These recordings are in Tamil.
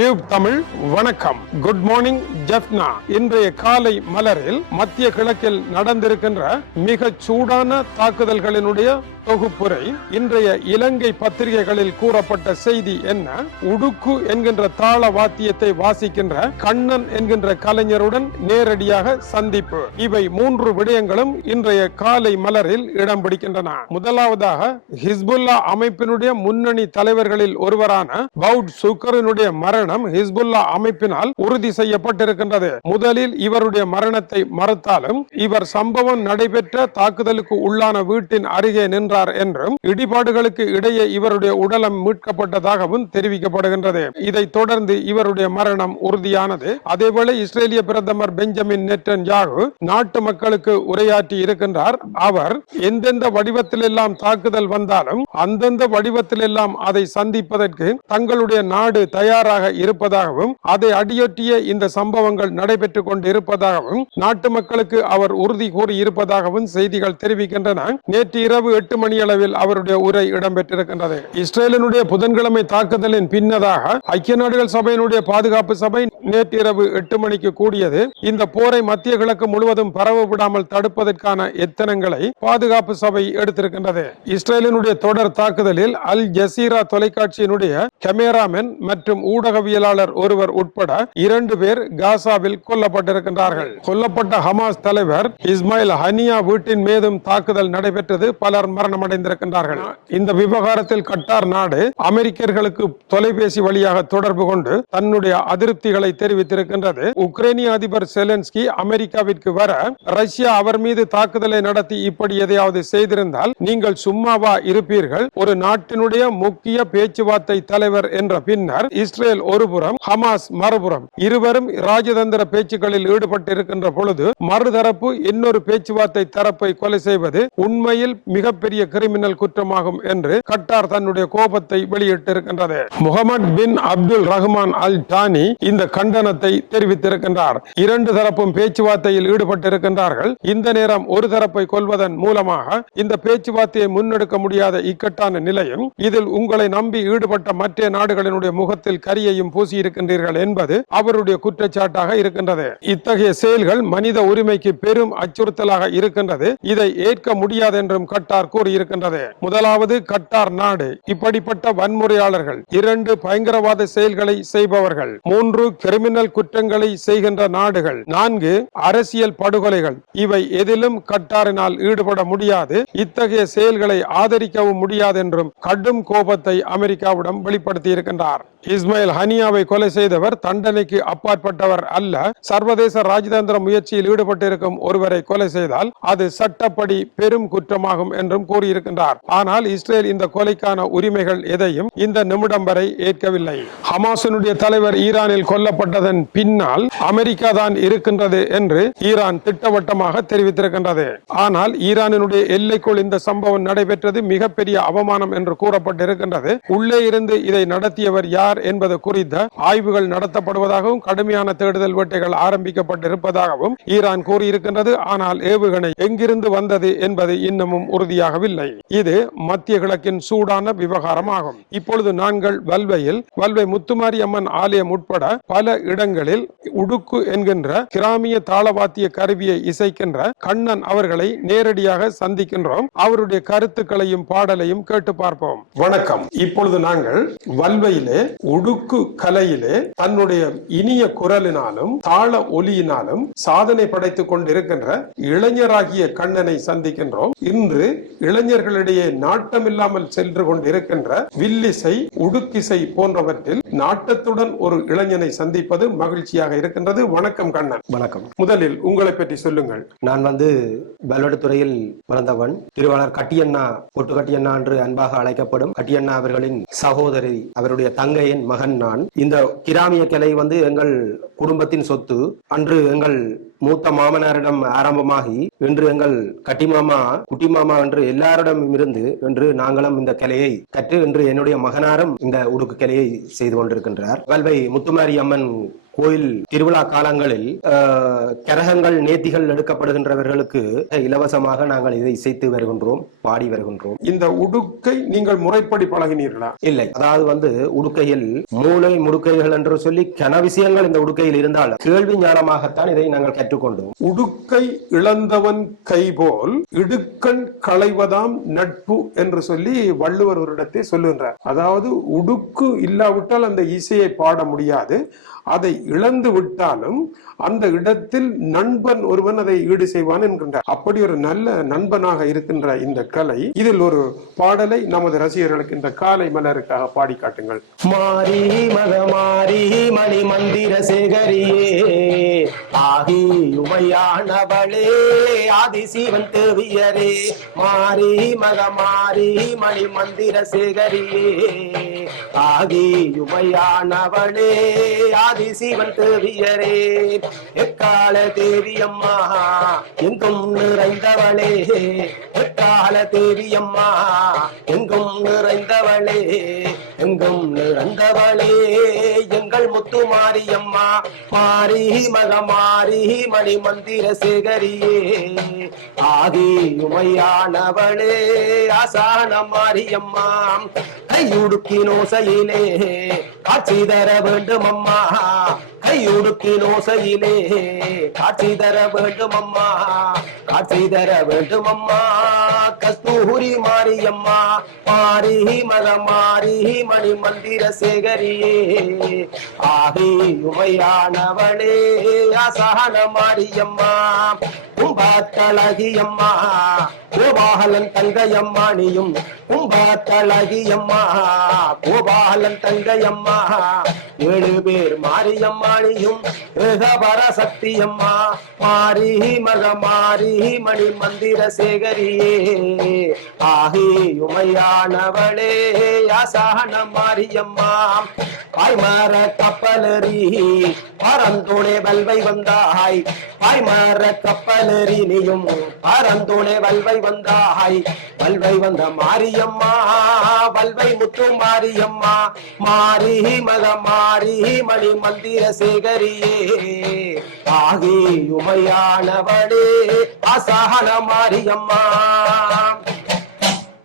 டியூப் தமிழ் வணக்கம். குட் மார்னிங் ஜப்னா இன்றைய காலை மலரில் மத்திய கிழக்கில் நடந்திருக்கின்ற மிக சூடான தாக்குதல்களினுடைய தொகுப்புரை இன்றைய இலங்கை பத்திரிகைகளில் கூறப்பட்ட செய்தி என்ன? உடுக்கு என்கின்ற தாள வாத்தியத்தை வாசிக்கின்ற கண்ணன் என்கின்ற கலைஞருடன் நேரடியாக சந்திப்பு. இவை மூன்று விடயங்களும் இன்றைய காலை மலரில் இடம் பிடிக்கின்றன. முதலாவதாக ஹிஸ்புல்லா அமைப்பினுடைய முன்னணி தலைவர்களில் ஒருவரான பவுட் சுக்கரனுடைய மரணம் ஹிஸ்புல்லா அமைப்பினால் உறுதி செய்யப்பட்டிருக்கின்றது. முதலில் இவருடைய மரணத்தை மறுத்தாலும் இவர் சம்பவம் நடைபெற்ற தாக்குதலுக்கு உள்ளான வீட்டின் அருகே நின்று சென்றார் என்றும் இடிபாடுகளுக்கு இடையே இவருடைய உடலம் மீட்கப்பட்டதாகவும் தெரிவிக்கப்படுகின்றது. இதைத் தொடர்ந்து இவருடைய மரணம் உறுதியானது. அதேவேளை இஸ்ரேலிய பிரதமர் பெஞ்சமின் நெட்டன் யாகு நாட்டு மக்களுக்கு உரையாற்றி இருக்கின்றார். அவர் எந்தெந்த வடிவத்திலெல்லாம் தாக்குதல் வந்தாலும் அந்தந்த வடிவத்திலெல்லாம் அதை சந்திப்பதற்கு தங்களுடைய நாடு தயாராக இருப்பதாகவும் அதை அடியொற்றிய இந்த சம்பவங்கள் நடைபெற்றுக் கொண்டு இருப்பதாகவும் நாட்டு மக்களுக்கு அவர் உறுதி கூறி இருப்பதாகவும் செய்திகள் தெரிவிக்கின்றன. நேற்று இரவு எட்டு மணி அளவில் அவருடைய உரை இடம்பெற்றிருக்கின்றது. இஸ்ரேலினுடைய புதன்கிழமை தாக்குதலின் பின்னதாக ஐக்கிய நாடுகள் சபையினுடைய பாதுகாப்பு சபை நேற்றிரவு எட்டு மணிக்கு கூடியது. இந்த போரை மத்திய கிழக்கு முழுவதும் பரவ விடாமல் தடுப்பதற்கான எத்தனங்களை பாதுகாப்பு சபை எடுத்திருக்கின்றது. இஸ்ரேலினுடைய தொடர் தாக்குதலில் அல் ஜசீரா தொலைக்காட்சியினுடைய கேமராமேன் மற்றும் ஊடகவியலாளர் ஒருவர் உட்பட இரண்டு பேர் காசாவில் கொல்லப்பட்டிருக்கின்றார்கள். கொல்லப்பட்ட ஹமாஸ் தலைவர் இஸ்மாயில் ஹனியா வீட்டின் மீதும் தாக்குதல் நடைபெற்றது. பலர் மரணமடைந்திருக்கின்றார்கள். இந்த விவகாரத்தில் கட்டார் நாடு அமெரிக்கர்களுக்கு தொலைபேசி வழியாக தொடர்பு கொண்டு தன்னுடைய அதிருப்திகளை தெரிவித்திருக்கின்றது. உக்ரைனிய அதிபர் செலன்ஸ்கி அமெரிக்காவிற்கு வர ரஷ்யா அவர் மீது தாக்குதலை நடத்தி இப்படி எதையாவது செய்திருந்தால் நீங்கள் சும்மாவா இருப்பீர்கள்? ஒரு நாட்டினுடைய முக்கிய பேச்சுவார்த்தை தலைவர் என்ற பின்னர் இஸ்ரேல் ஒருபுறம் ஹமாஸ் மறுபுறம் இருவரும் ராஜதந்திர பேச்சுக்களில் ஈடுபட்டிருக்கின்ற பொழுது மறுதரப்பு இன்னொரு பேச்சுவார்த்தை தரப்பை கொலை செய்வது உண்மையில் மிகப்பெரிய கிரிமினல் குற்றமாகும் என்று கட்டார் தன்னுடைய கோபத்தை வெளியிட்டிருக்கின்றது. Mohammed bin Abdul Rahman Al Thani இந்த கண்டனத்தை தெரிவித்திருக்கின்றார். இரண்டு தரப்பும் பேச்சுவார்த்தையில் ஈடுபட்டிருக்கின்றார்கள். இந்த நேரம் ஒரு தரப்பை கொள்வதன் மூலமாக இந்த பேச்சுவார்த்தையை முன்னெடுக்க முடியாத இக்கட்டான நிலையும் இதில் உங்களை நம்பி ஈடுபட்ட மற்ற நாடுகளினுடைய முகத்தில் கரியையும் பூசியிருக்கின்றீர்கள் என்பது அவருடைய குற்றச்சாட்டாக இருக்கின்றது. இத்தகைய செயல்கள் மனித உரிமைக்கு பெரும் அச்சுறுத்தலாக இருக்கின்றது. இதை ஏற்க முடியாது என்றும் கட்டார் கூறியிருக்கின்றது. முதலாவது கட்டார் நாடு. இப்படிப்பட்ட வன்முறையாளர்கள் இரண்டு பயங்கரவாத செயல்களை செய்பவர்கள் மூன்று கிரிமினல் குற்றங்களை செய்கின்ற நாடுகள் நான்கு அரசியல் படுகொலைகள். இவை எதிலும் கட்டாரினால் ஈடுபட முடியாது. இத்தகைய செயல்களை ஆதரிக்கவும் முடியாது என்றும் கடும் கோபத்தை அமெரிக்காவிடம் வெளிப்படுத்தி ஏற்படுத்தி இருக்கின்றார் இஸ்மாயில் ஹனியாவை கொலை செய்தவர் தண்டனைக்கு அப்பாற்பட்டவர் அல்ல. சர்வதேச ராஜதந்திர முயற்சியில் ஈடுபட்டிருக்கும் ஒருவரை கொலை செய்தால் அது சட்டப்படி பெரும் குற்றமாகும் என்றும் கூறியிருக்கின்றார். ஆனால் இஸ்ரேல் இந்த கொலைக்கான உரிமைகள் எதையும் இந்த நிமிடம் வரை ஏற்கவில்லை. ஹமாசனுடைய தலைவர் ஈரானில் கொல்லப்பட்டதன் பின்னால் அமெரிக்கா தான் இருக்கின்றது என்று ஈரான் திட்டவட்டமாக தெரிவித்திருக்கின்றது. ஆனால் ஈரானினுடைய எல்லைக்குள் இந்த சம்பவம் நடைபெற்றது மிகப்பெரிய அவமானம் என்று கூறப்பட்டிருக்கின்றது. உள்ளே இருந்து இதை இதை நடத்தியவர் யார் என்பது குறித்த ஆய்வுகள் நடத்தப்படுவதாகவும் கடுமையான தேடுதல் வேட்டைகள் ஆரம்பிக்கப்பட்டிருப்பதாகவும் ஈரான் கூறியிருக்கின்றது. ஆனால் ஏவுகணை எங்கிருந்து வந்தது என்பது இன்னமும் உறுதியாகவில்லை. இது மத்திய கிழக்கின் சூடான விவகாரமாகும். இப்பொழுது நாங்கள் வல்வையில் வல்வை முத்துமாரி அம்மன் ஆலயம் உட்பட பல இடங்களில் உடுக்கு என்கின்ற கிராமிய தாளவாத்திய கருவியை இசைக்கின்ற கண்ணன் அவர்களை நேரடியாக சந்திக்கின்றோம். அவருடைய கருத்துக்களையும் பாடலையும் கேட்டு பார்ப்போம். வணக்கம். இப்பொழுது நாங்கள் வல்வையிலே உடுக்கு கலையிலே தன்னுடைய இனிய குரலினாலும் தாள ஒலியினாலும் சாதனை படைத்துக் கொண்டிருக்கின்ற இளைஞராகிய கண்ணனை சந்திக்கின்றோம். இன்று இளைஞர்களிடையே நாட்டமில்லாமல் சென்று கொண்டிருக்கின்ற வில்லிசை உடுக்கிசை போன்றவற்றில் நாட்டத்துடன் ஒரு இளைஞனை சந்திப்பது மகிழ்ச்சியாக இருக்கின்றது. வணக்கம் கண்ணன். வணக்கம். முதலில் உங்களை பற்றி சொல்லுங்கள். நான் வந்து பல்வடுத்துறையில் பிறந்தவன். திருவாளர் கட்டியண்ணா பொட்டு கட்டியண்ணா என்று அன்பாக அழைக்கப்படும் கட்டியண்ணா அவர்களின் சகோதரி அவருடைய தங்கையின் மகன் நான். இந்த கிராமிய கலை வந்து எங்கள் குடும்பத்தின் சொத்து. அன்று எங்கள் மூத்த மாமனாரிடம் ஆரம்பமாகி இன்று எங்கள் கட்டிமாமா குட்டிமாமா என்று எல்லாரிடமும் இருந்து என்று நாங்களும் இந்த கலையை கற்று இன்று என்னுடைய மகனாரும் இந்த உடுக்கு கலையை செய்து கொண்டிருக்கின்றார். வல்வை முத்துமாரி அம்மன் கோயில் திருவிழா காலங்களில் கரகங்கள் நேர்த்திகள் எடுக்கப்படுகின்றவர்களுக்கு இலவசமாக நாங்கள் இதை இசைத்து வருகின்றோம் பாடி வருகின்றோம். இந்த உடுக்கை நீங்கள் முறைப்படி பழகினீர்களா? இல்லை. அதாவது வந்து உடுக்கையில் மூளை முடுக்கைகள் என்று சொல்லி கன விஷயங்கள் இந்த உடுக்கையில் இருந்தால் கேள்வி ஞானமாகத்தான் இதை நாங்கள் கற்றுக்கொண்டோம். உடுக்கை இழந்தவன் கைபோல் இடுக்கண் களைவதாம் நட்பு என்று சொல்லி வள்ளுவர் ஒரு இடத்தை சொல்லுகின்றார். அதாவது உடுக்கு இல்லாவிட்டால் அந்த இசையை பாட முடியாது. அதை இழந்து விட்டாலும் அந்த இடத்தில் நண்பன் ஒருவன் அதை ஈடு செய்வான் என்கின்றார். அப்படி ஒரு நல்ல நண்பனாக இருக்கின்ற இந்த கலை இதில் ஒரு பாடலை நமது ரசிகர்களுக்கு இந்த காலை மலருக்காக பாடி காட்டுங்கள். மாரி மக மாரி மணி மந்திர சேகரியே. ஆகி உமையானவளே ஆதிசிவன் தேவியரே மாறி மக மாரி மணி மந்திர சேகரியே. ஆகி உமையானவளே ஆதிசிவன் தேவியரே எக்கால தேவியம்மா எங்கும் நிறைந்தவளே. எக்கால தேவியம்மா எங்கும் நிறைந்தவளே. எங்கும் நிறந்தவளே எங்கள் முத்து மாரியம்மா மாரி மக மாரி மணி மந்திர சேகரியே. ஆதி உமையானவளே ஆசான மாரியம்மா. கையுடுக்கினோசையிலே காட்சி தர வேண்டும் அம்மா கையுடுக்கினோசையிலே காட்சி தர வேண்டும் அம்மா காட்சி தர வேண்டும் அம்மா கஸ்தூரி மாரியம்மா. மாரி மக மாரி மணி மந்திர சேகரியே. ஆகி உமையானவளே அசகன மாரியம்மா கும்பாத்தழகியம்மா கோபாலன் தங்கையம்மா நீயும் கும்பாத்தழகியம்மா கோபாலன் தங்கையம்மா ஏழு பேர் மாரியம்மா நீயும் ரிகபர சக்தியம்மா மாரி மக மாரி மணி மந்திர சேகரியே. ஆகி உமையானவளே அசகன மாரியம்மா. பாய்மார கப்பலரி பரந்தோனே வல்வை வந்தாய். பாய்மார கப்பலரி நீயும் பரந்தோனே வல்வை வந்தாய். வல்வை வந்த மாரியம்மா வல்வை முத்து மாரியம்மா. மாரி மத மாரி மணி மந்திர சேகரியே. ஆகி உமையானவளே அசகன மாரியம்மா.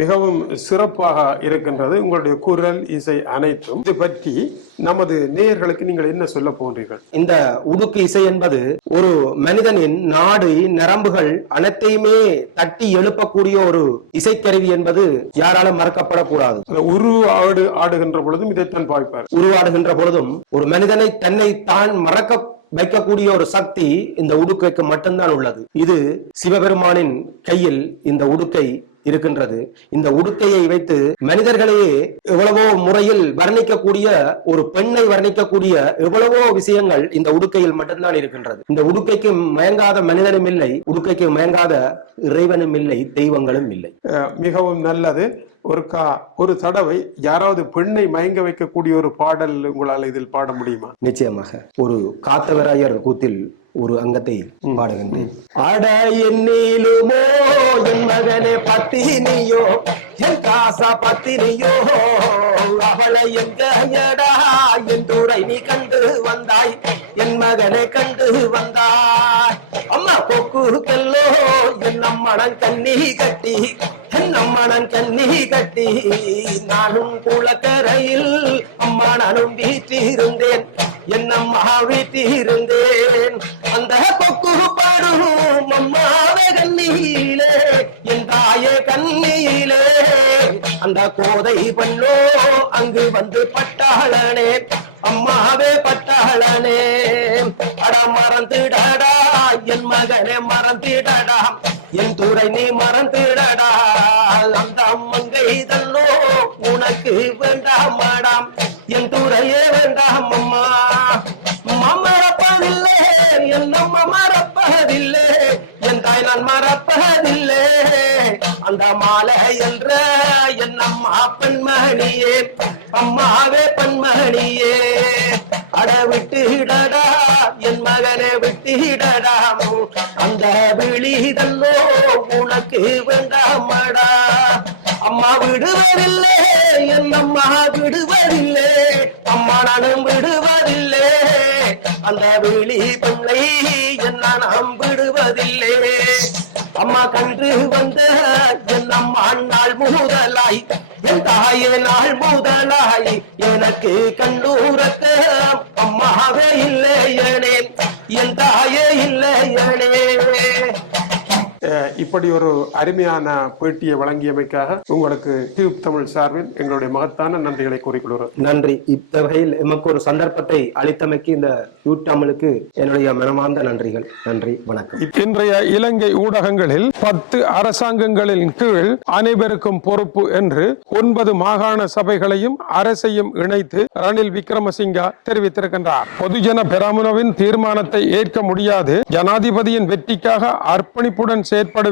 மிகவும் சிறப்பாக இருக்கின்றது. உங்களுடைய குரல் இசை அனைத்தும். இது பற்றி நமது நேயர்களுக்கு நீங்கள் என்ன சொல்ல போன்றீர்கள்? இந்த உடுக்கு இசை என்பது ஒரு மனிதனின் நாடு நரம்புகள் அனைத்தையுமே தட்டி எழுப்பக்கூடிய ஒரு இசைக்கருவி என்பது யாராலும் மறக்கப்படக்கூடாது. உரு ஆடு ஆடுகின்ற பொழுதும் இதைத்தான் பாய்ப்பார் உருவாடுகின்ற பொழுதும் ஒரு மனிதனை தன்னை தான் மறக்க வைக்கக்கூடிய ஒரு சக்தி இந்த உடுக்கைக்கு மட்டும்தான் உள்ளது. இது சிவபெருமானின் கையில் இந்த உடுக்கை இருக்கின்றது. இந்த உடுக்கையை வைத்து மனிதர்களையே எவ்வளவோ முறையில் வர்ணிக்கக்கூடிய ஒரு பெண்ணை வர்ணிக்கக்கூடிய எவ்வளவோ விஷயங்கள் இந்த உடுக்கையில் மட்டும்தான் இருக்கின்றது. இந்த உடுக்கைக்கு மயங்காத மனிதனும் இல்லை உடுக்கைக்கு மயங்காத இறைவனும் இல்லை தெய்வங்களும் இல்லை. மிகவும் நல்லது. ஒரு கா ஒரு தடவை யாராவது பெண்ணை மயங்க வைக்கக்கூடிய ஒரு பாடல் உங்களால் இதில் பாட முடியுமா? நிச்சயமாக. ஒரு காத்தவராயர் கூத்தில் ஒரு அங்கத்தை பாடுகின்றேன். அட என்னிலுமோ என் மகனே பத்தினியோ என் காசா பத்தினியோ அவளை எங்கடா என் துறை நீ கண்டு வந்தாய் என் மகனை கண்டு வந்தாய். அம்மா கொக்குக்கெல்லோ என் அம்மணன் கண்ணி கட்டி என் அம்மணன் கண்ணி கட்டி நானும் குளக்கரையில் அம்மா நானும் வீட்டிருந்தேன் என் அம்மா வீட்டிருந்தேன் அந்த அம்மாவே கண்ணியிலே என் தாயே கண்ணியிலே. அந்த கோதை பண்ணோ அங்கு வந்து பட்டாளனே அம்மாவே பட்டாளனே. அட மறந்துடடா என் மகனே மறந்துடடா என் துறை நீ மறந்துடடா. அந்த அம்மங்கை தல்லோ உனக்கு வேண்டாம் மாடாம் என் துறையே வேண்டாம் அம்மா. மறப்பதில்லை. என் தாய் நான் மறப்பதில்லை. அந்த மாலை என்ற என் அம்மா பெண்மணியே அம்மாவே பெண்மணியே அட விட்டுடடா என் மகனை விட்டுடடா அந்த விழிதல்லோ உனக்கு வேண்டாமடா. அம்மா விடுவதில்லை என் அம்மா விடுவதில்லை. அம்மா நானும் விடுவதில்லை. அந்த வெளி பிள்ளை என்ன நாம் விடுவதில்லை. அம்மா கன்று வந்த என் அம்மா நாள் முதலாய் என் தாயே நாள் முதலாய் எனக்கு கண்ணூரக்க அம்மாவே இல்லை இல்லையனே என் தாயே இல்லையனே அஹ் இப்படி ஒரு அருமையான பேட்டியை வழங்கியமைக்காக உங்களுக்கு டியூப் தமிழ் சார்பில் எங்களுடைய மகத்தான நன்றிகளை கூறிக்கொள்கிறோம். நன்றி. இத்தகையில் எமக்கு ஒரு சந்தர்ப்பத்தை அளித்தமைக்கு இந்த யூட்டமிழுக்கு என்னுடைய மனமார்ந்த நன்றிகள். நன்றி. வணக்கம். இன்றைய இலங்கை ஊடகங்களில் பத்து அரசாங்கங்களின் கீழ் அனைவருக்கும் பொறுப்பு என்று ஒன்பது மாகாண சபைகளையும் அரசையும் இணைத்து ரணில் விக்ரமசிங்கா தெரிவித்திருக்கின்றார். பொதுஜன பெரமுனவின் தீர்மானத்தை ஏற்க முடியாது. ஜனாதிபதியின் வெற்றிக்காக அர்ப்பணிப்புடன்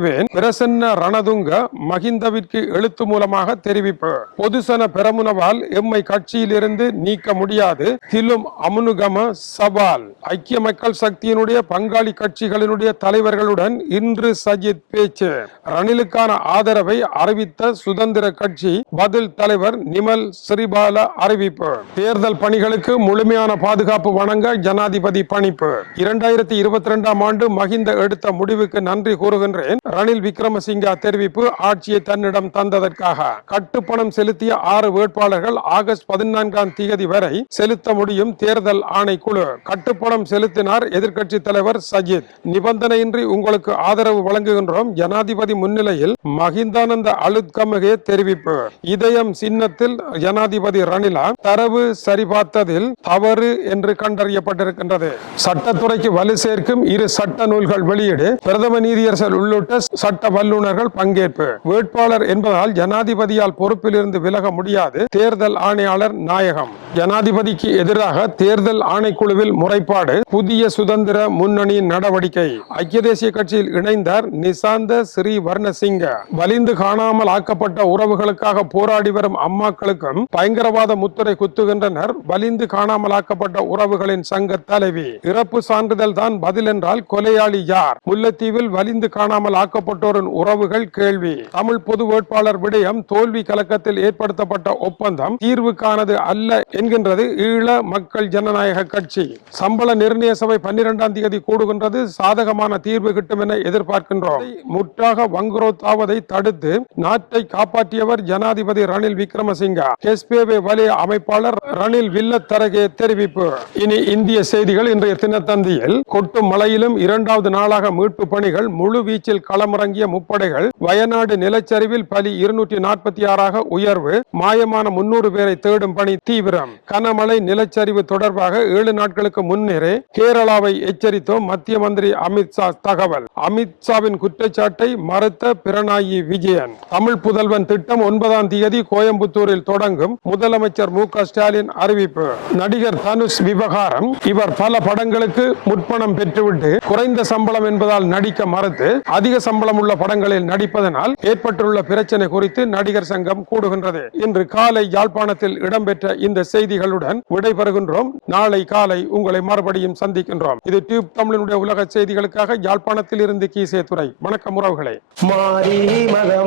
செயற்படுவேன் பிரசன்ன ரணதுங்க மகிந்தவிற்கு எழுத்து மூலமாக தெரிவிப்பு பொதுசன பெரமுனவால் எம்மை கட்சியிலிருந்து நீக்க முடியாது. திலும் அமுனுகம சவால். ஐக்கிய மக்கள் சக்தியினுடைய பங்காளி கட்சிகளினுடைய தலைவர்களுடன் இன்று சஜித் பேச்சு. ரணிலுக்கான ஆதரவை அறிவித்த சுதந்திர கட்சி பதில் தலைவர் நிமல் சிறிபால அறிவிப்பு. தேர்தல் பணிகளுக்கு முழுமையான பாதுகாப்பு வழங்க ஜனாதிபதி பணிப்பு. இரண்டாயிரத்தி இருபத்தி இரண்டாம் ஆண்டு மகிந்த எடுத்த முடிவுக்கு நன்றி கூறுகின்றேன். ரணில் விக்ரமசிங்கா தெரிவிப்பு ஆட்சியை தன்னிடம் தந்ததற்காக. கட்டுப்பணம் செலுத்திய ஆறு வேட்பாளர்கள் ஆகஸ்ட் பதினான்காம் தேதி வரை செலுத்த முடியும் தேர்தல் ஆணைக்குழு. கட்டுப்பணம் செலுத்தினார் எதிர்க்கட்சி தலைவர் சஜித். நிபந்தனையின்றி உங்களுக்கு ஆதரவு வழங்குகின்றோம் ஜனாதிபதி முன்னிலையில் மகிந்தானந்த அலுத்கமகே தெரிவிப்பு. இதயம் சின்னத்தில் ஜனாதிபதி ரணிலா தரவு சரிபார்த்ததில் தவறு என்று கண்டறியப்பட்டிருக்கின்றது. சட்டத்துறைக்கு வலு சேர்க்கும் இரு சட்ட நூல்கள் வெளியீடு பிரதம நீதியரசர் உள்ளிட்ட சட்ட வல்லுநர்கள் பங்கேற்பு. வேட்பாளர் என்பதால் ஜனாதிபதியால் பொறுப்பிலிருந்து விலக முடியாது. தேர்தல் ஆணையாளர் நாயகம். ஜனாதிபதிக்கு எதிராக தேர்தல் ஆணைக்குழுவில் முறைப்பாடு புதிய சுதந்திர முன்னணியின் நடவடிக்கை. ஐக்கிய தேசிய கட்சியில் இணைந்தார் நிசாந்த ஸ்ரீ வர்ணசிங்க வலிந்து காணாமல் ஆக்கப்பட்ட உறவுகளுக்காக போராடி வரும் அம்மாக்களுக்கும் பயங்கரவாத முத்திரை குத்துகின்றனர். வலிந்து காணாமல் ஆக்கப்பட்ட உறவுகளின் சங்க தலைவி. இறப்பு சான்றிதழ் தான் பதில் என்றால் கொலையாளி யார்? முல்லைத்தீவில் வலிந்து காணாமல் ஆக்க ஆக்கப்பட்டோரின் உறவுகள் கேள்வி. தமிழ் பொது வேட்பாளர் விடயம் தோல்வி கலக்கத்தில் ஏற்படுத்தப்பட்ட ஒப்பந்தம் தீர்வுக்கானது அல்ல என்கின்றது ஈழ மக்கள் ஜனநாயக கட்சி. சம்பள நிர்ணய சபை பன்னிரெண்டாம் தேதி கூடுகின்றது சாதகமான தீர்வு கிட்டும் என எதிர்பார்க்கின்றோம். முற்றாக வங்குரோத்தாவதை தடுத்து நாட்டை காப்பாற்றியவர் ஜனாதிபதி ரணில் விக்ரமசிங்கா. கெஸ்பேவே வலய அமைப்பாளர் ரணில் வில்லத்தரகே தெரிவிப்பு. இனி இந்திய செய்திகள் இன்றைய தினத்தந்தியில். கொட்டும் மழையிலும் இரண்டாவது நாளாக மீட்பு பணிகள் முழு வீச்சில் களமிறங்கிய முப்படைகள் வயநாடு நிலச்சரிவில் பலி இருநூற்றி நாற்பத்தி ஆறாக உயர்வு மாயமான முன்னூறு பேரை தேடும் பணி தீவிரம். கனமழை நிலச்சரிவு தொடர்பாக ஏழு நாட்களுக்கு முன்னரே கேரளாவை எச்சரித்தோம் மத்திய மந்திரி அமித்ஷா தகவல். அமித்ஷாவின் குற்றச்சாட்டை மறுத்த பிரணாயி விஜயன். தமிழ் புதல்வன் திட்டம் ஒன்பதாம் தேதி கோயம்புத்தூரில் தொடங்கும் முதலமைச்சர் மு ஸ்டாலின் அறிவிப்பு. நடிகர் தனுஷ் விவகாரம் இவர் பல படங்களுக்கு முற்பணம் பெற்றுவிட்டு குறைந்த சம்பளம் என்பதால் நடிக்க மறுத்து அதிக சம்பளம் உள்ள படங்களில் நடிப்பதனால் ஏற்பட்டுள்ள பிரச்சனை குறித்து நடிகர் சங்கம் கூடுகின்றது. இன்று காலை யாழ்ப்பாணத்தில் இடம்பெற்ற இந்த செய்திகளுடன் விடைபெறுகின்றோம். நாளை காலை உங்களை மறுபடியும் சந்திக்கின்றோம். இது டியூப் தமிழனுடைய உலக செய்திகளுக்காக யாழ்ப்பாணத்தில் இருந்து கீசே துறை வணக்கம் உறவுகளே. மாரி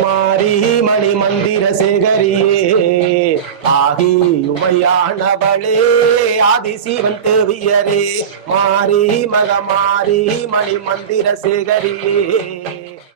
மாறி மணி மந்திர சேகரியே ஆகி உமையானவளே ஆதிசிவன் தேவியரே மாரி மாறி மணி மந்திர சேகரியே.